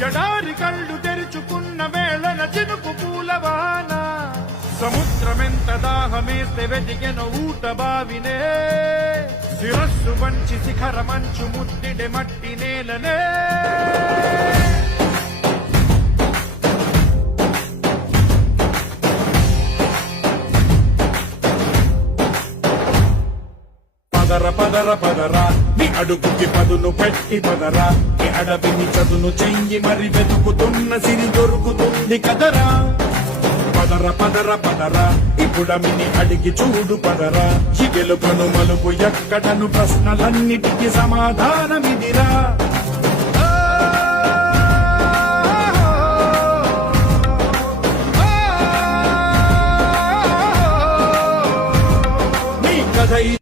ఎడారి కళ్ళు తెరుచుకున్న వేళన చినుకు పూలవాన సముద్రమెంత దాహమేస్తే వెతికెన ఊట బావినే శిరస్సు వంచి శిఖర మంచు ముద్దిడే మట్టి నేలనే పదర పదర పదరా నీ అడుగుకి పదును పెట్టి పదరా నీ అడవిని చదును చెయ్యి మరి వెతుకుతున్న సిరి దొరుకుతుంది కదరా పదర పదర పదరా ఇప్పుడమిని అడిగి చూడు పదరా ఈ గెలుపను మలుపు ఎక్కడను ప్రశ్నలన్నిటికీ సమాధానమిదిరా నీ కథ